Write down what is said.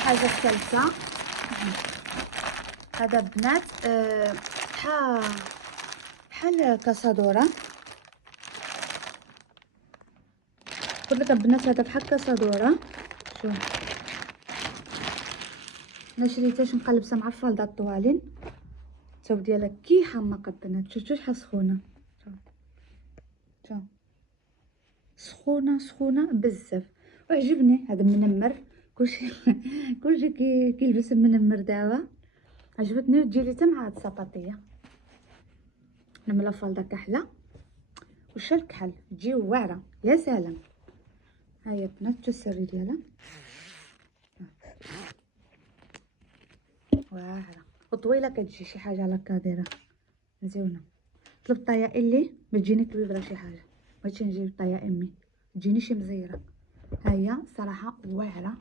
الحاجه الثالثه هذا بنات بحال كاسادوره. قلت لكم بنات هذا بحال كاسادوره. شوف انا شريتهاش نقلبسها مع الفالده الطوالين. الثوب ديالها كي حماقه بنات. شفتوا شحال سخونه؟ شوف سخونه بزاف. وعجبني هذا منمر. كلشي كيلبس منمر دابا. عجبتني وتجي لي حتى مع هاد السباطيه نملا فالده كحله وشا الكحل تجي واعره يا سلام. ها هي بنات شتو السري ديالها واعره وطويله كتجي شي حاجه على كاديره مزيونه. طلبت طايه اللي ما تجيني كبيره شي حاجه بغيتش نجيب طايه امي تجيني شي مزيره. ها هي صراحه واعره